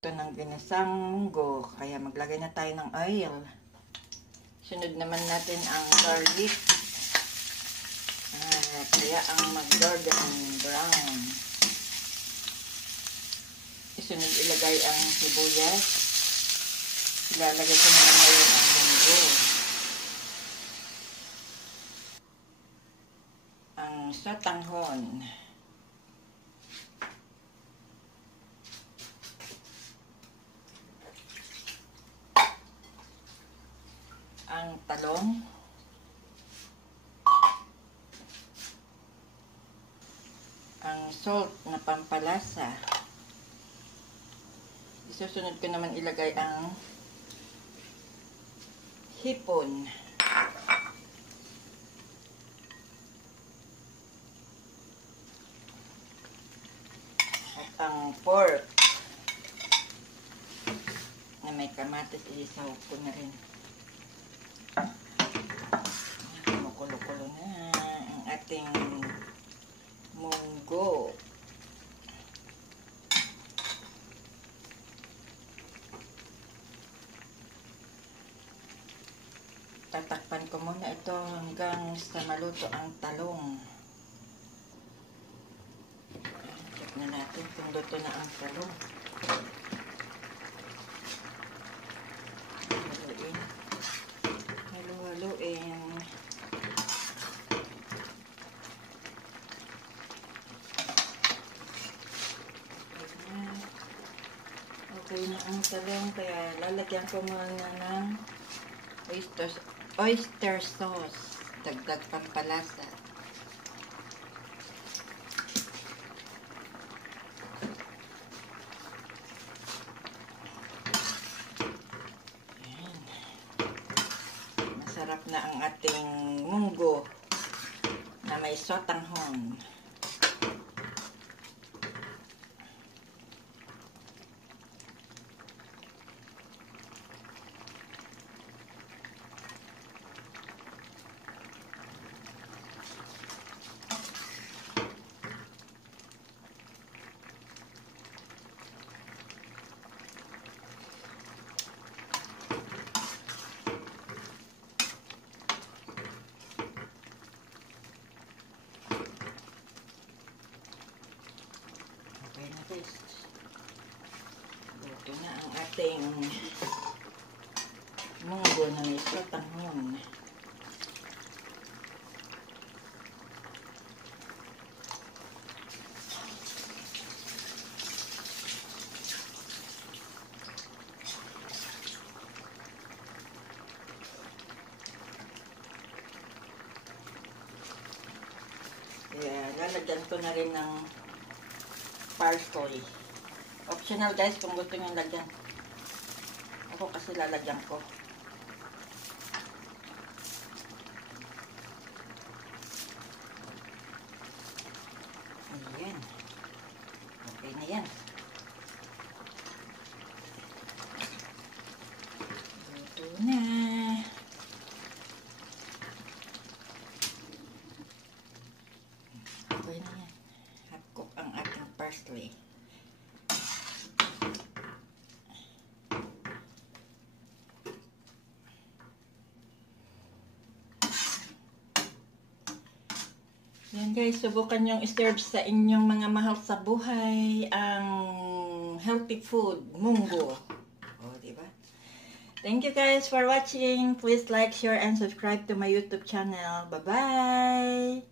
Ito ng ginisang munggo, kaya maglagay na tayo ng oil. Sunod naman natin ang garlic. Kaya ang mag-golden brown. Isunod ilagay ang sibuyas. Ilalagay ko na ngayon ang munggo. Ang sotanghon. Ang talong, ang salt na pampalasa. Isusunod ko naman ilagay ang hipon. At ang pork na may kamatis, isahog ko na rin. Kumukulo-kulo na ang ating munggo. Tatakpan ko muna ito hanggang sa maluto ang talong. Check na natin kung luto na ang talong. Haluin. Okay na ang talong, kaya lalagyan ko muna ng oyster sauce. Dagdag pampalasa. Ayan. Masarap na ang ating munggo na may sotanghon. Ito na ang ating munggo na may sotanghon. Kaya lalagyan ko na rin ng parsley. Optional guys kung gusto nyo lagyan. Ako kasi lalagyan ko. Ayan. Okay na yan. Luto na. Okay na yan. Half cook ang ating parsley. Yan guys, subukan nyong i-serve sa inyong mga mahal sa buhay ang healthy food, munggo. Oh, diba? Thank you guys for watching. Please like, share, and subscribe to my YouTube channel. Bye-bye!